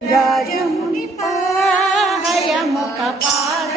రాజముని పాయముఖ పాద